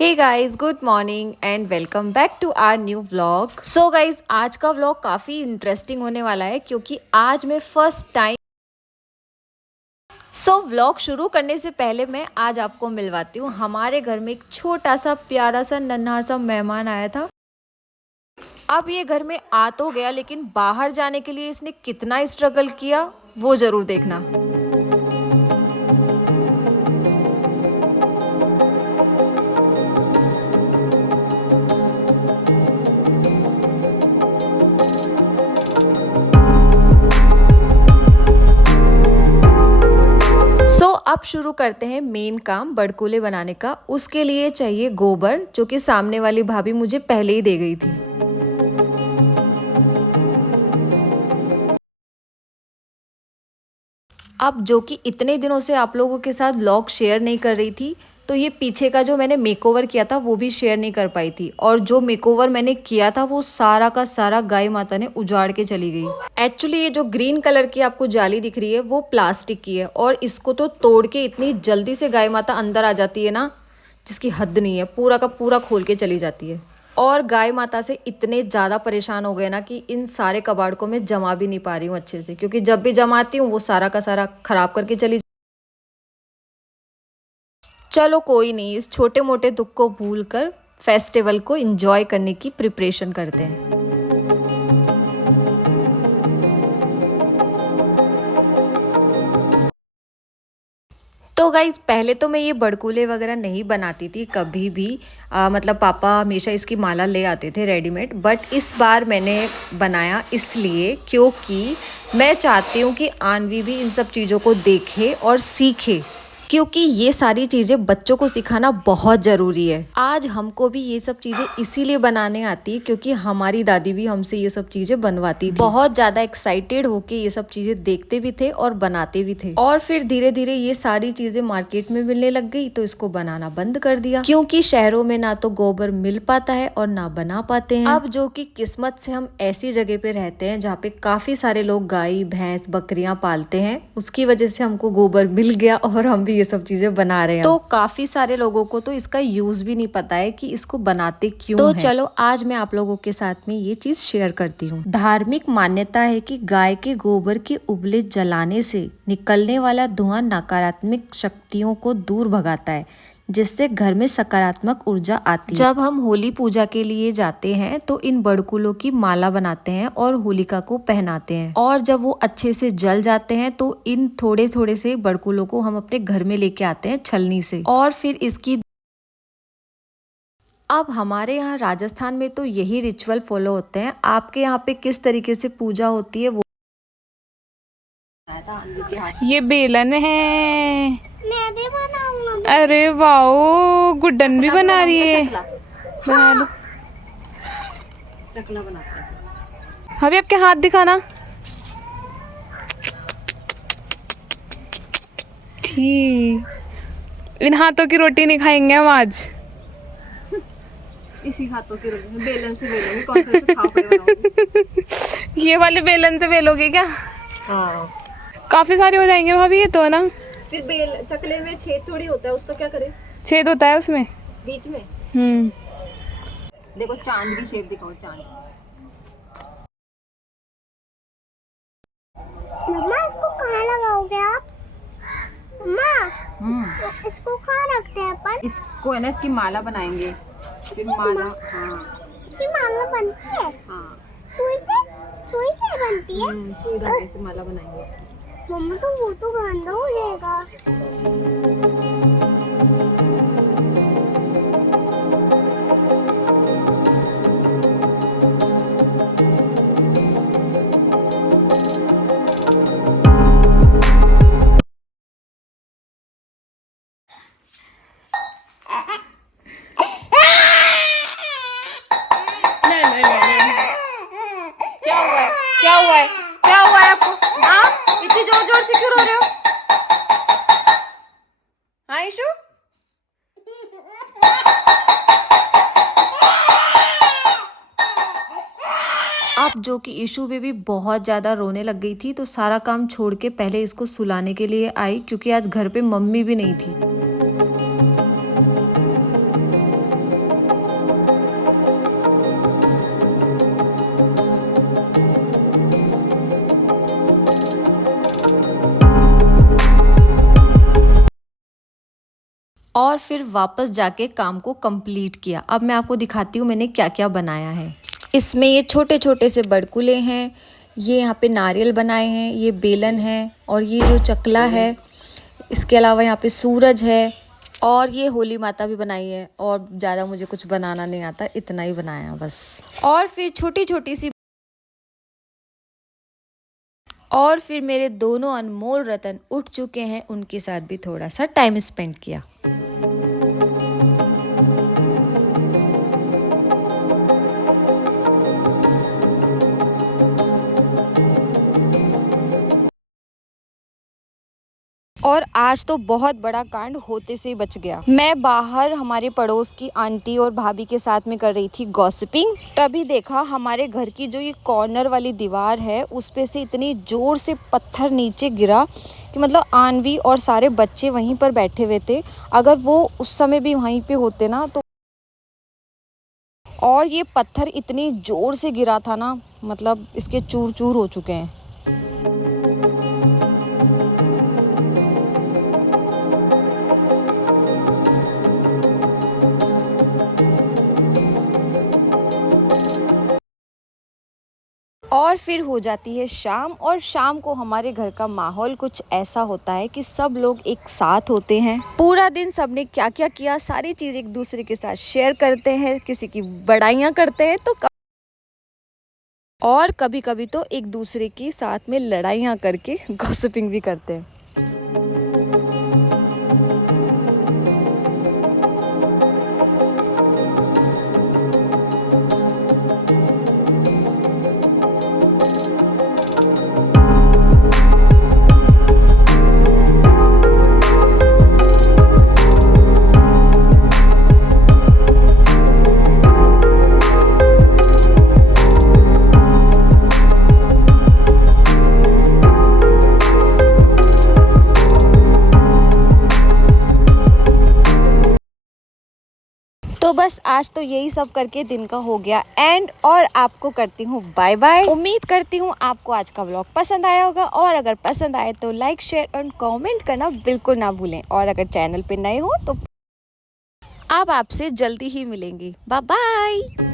Hey guys, good morning and welcome back to our new vlog. So guys, आज का vlog काफ़ी interesting होने वाला है क्योंकि आज मैं फर्स्ट टाइम व्लॉग शुरू करने से पहले मैं आज आपको मिलवाती हूँ। हमारे घर में एक छोटा सा प्यारा सा नन्हा सा मेहमान आया था। अब ये घर में आ तो गया, लेकिन बाहर जाने के लिए इसने कितना स्ट्रगल किया वो ज़रूर देखना। अब शुरू करते हैं मेन काम बड़कुले बनाने का। उसके लिए चाहिए गोबर, जो कि सामने वाली भाभी मुझे पहले ही दे गई थी। अब जो कि इतने दिनों से आप लोगों के साथ व्लॉग शेयर नहीं कर रही थी, तो ये पीछे का जो मैंने मेकओवर किया था वो भी शेयर नहीं कर पाई थी। और जो मेकओवर मैंने किया था वो सारा का सारा गाय माता ने उजाड़ के चली गई। एक्चुअली ये जो ग्रीन कलर की आपको जाली दिख रही है वो प्लास्टिक की है, और इसको तो तोड़ के इतनी जल्दी से गाय माता अंदर आ जाती है ना, जिसकी हद नहीं है। पूरा का पूरा खोल के चली जाती है। और गाय माता से इतने ज़्यादा परेशान हो गए ना कि इन सारे कबाड़ को मैं जमा भी नहीं पा रही हूँ अच्छे से, क्योंकि जब भी जमाती हूँ वो सारा का सारा खराब करके चली। चलो कोई नहीं, इस छोटे मोटे दुख को भूलकर फेस्टिवल को एंजॉय करने की प्रिपरेशन करते हैं। तो गाइज, पहले तो मैं ये बड़कूले वगैरह नहीं बनाती थी कभी भी। मतलब पापा हमेशा इसकी माला ले आते थे रेडीमेड, बट इस बार मैंने बनाया इसलिए क्योंकि मैं चाहती हूँ कि आन्वी भी इन सब चीज़ों को देखे और सीखे, क्योंकि ये सारी चीज़ें बच्चों को सिखाना बहुत ज़रूरी है। आज हमको भी ये सब चीज़ें इसीलिए बनाने आती है क्योंकि हमारी दादी भी हमसे ये सब चीज़ें बनवाती थी। बहुत ज़्यादा एक्साइटेड होके ये सब चीज़ें देखते भी थे और बनाते भी थे। और फिर धीरे धीरे ये सारी चीज़ें मार्केट में मिलने लग गई, तो इसको बनाना बंद कर दिया, क्योंकि शहरों में ना तो गोबर मिल पाता है और ना बना पाते हैं। अब जो कि किस्मत से हम ऐसी जगह पे रहते हैं जहाँ पे काफी सारे लोग गाय भैंस बकरियां पालते हैं, उसकी वजह से हमको गोबर मिल गया और हम भी ये सब चीजें बना रहे हैं। तो काफी सारे लोगों को तो इसका यूज भी नहीं पता है कि इसको बनाते क्यों तो है। चलो आज मैं आप लोगों के साथ में ये चीज शेयर करती हूँ। धार्मिक मान्यता है कि गाय के गोबर के उबले जलाने से निकलने वाला धुआं नकारात्मक शक्तियों को दूर भगाता है, जिससे घर में सकारात्मक ऊर्जा आती है। जब हम होली पूजा के लिए जाते हैं तो इन बड़कुलों की माला बनाते हैं और होलिका को पहनाते हैं, और जब वो अच्छे से जल जाते हैं तो इन थोड़े थोड़े से बड़कुलों को हम अपने घर में लेके आते हैं छलनी से, और फिर इसकी अब हमारे यहाँ राजस्थान में तो यही रिचुअल फॉलो होते हैं। आपके यहाँ पे किस तरीके से पूजा होती है वो। ये बेलन है। मैं भी बनाऊंगा। अरे वाओ, गुड्डन भी बना रही है। बना लो। चकला बनाते हैं। अभी आपके हाथ दिखाना। ठीक, इन हाथों की रोटी नहीं खाएंगे हम आज। इसी हाथों की रोटी बेलन से बेलोगे? कौन सा से खाओ बनाओगे? ये वाले बेलन से बेलोगे क्या? हाँ, काफी सारे हो जाएंगे भाभी, ये तो है ना। फिर बेल चकले में छेद थोड़ी होता है, उसका क्या करें? छेद होता है उसमें बीच में। देखो चांद की शेप दिखाओ, चांद। मम्मा इसको कहाँ लगाओगे आप? मम्मा इसको कहाँ रखते हैं अपन? इसको है ना, इसकी माला बनाएंगे। फिर माला, हाँ इसकी माला बनती है? हाँ, सुई से बनती है? सुई डाल के माला बनाएंगे। मम्मा तो वो तो गंदा हो जाएगा। क्या हुआ है? क्या हुआ है? क्या हुआ है आपको? हाँ, इतनी जोर जोर से क्यों रो रहे हो? हाँ ईशु, अब जो कि ईशू बेबी बहुत ज़्यादा रोने लग गई थी, तो सारा काम छोड़ के पहले इसको सुलाने के लिए आई, क्योंकि आज घर पे मम्मी भी नहीं थी। और फिर वापस जाके काम को कंप्लीट किया। अब मैं आपको दिखाती हूँ मैंने क्या क्या बनाया है। इसमें ये छोटे छोटे से बड़कुले हैं, ये यहाँ पे नारियल बनाए हैं, ये बेलन है और ये जो चकला है। इसके अलावा यहाँ पे सूरज है और ये होली माता भी बनाई है। और ज़्यादा मुझे कुछ बनाना नहीं आता, इतना ही बनाया बस। और फिर छोटी छोटी सी और फिर मेरे दोनों अनमोल रतन उठ चुके हैं, उनके साथ भी थोड़ा सा टाइम स्पेंड किया। और आज तो बहुत बड़ा कांड होते से ही बच गया। मैं बाहर हमारे पड़ोस की आंटी और भाभी के साथ में कर रही थी गॉसिपिंग, तभी देखा हमारे घर की जो ये कॉर्नर वाली दीवार है उस पे से इतनी जोर से पत्थर नीचे गिरा कि मतलब आनवी और सारे बच्चे वहीं पर बैठे हुए थे। अगर वो उस समय भी वहीं पे होते ना तो, और ये पत्थर इतनी जोर से गिरा था ना, मतलब इसके चूर चूर हो चुके हैं। और फिर हो जाती है शाम, और शाम को हमारे घर का माहौल कुछ ऐसा होता है कि सब लोग एक साथ होते हैं। पूरा दिन सबने क्या क्या किया सारी चीज़ एक दूसरे के साथ शेयर करते हैं, किसी की बड़ाइयाँ करते हैं तो और कभी कभी तो एक दूसरे की साथ में लड़ाइयाँ करके गॉसिपिंग भी करते हैं। तो बस आज तो यही सब करके दिन का हो गया एंड, और आपको करती हूँ बाय बाय। उम्मीद करती हूँ आपको आज का व्लॉग पसंद आया होगा, और अगर पसंद आए तो लाइक शेयर और कमेंट करना बिल्कुल ना भूलें। और अगर चैनल पे नए हो तो आप आपसे जल्दी ही मिलेंगी। Bye bye.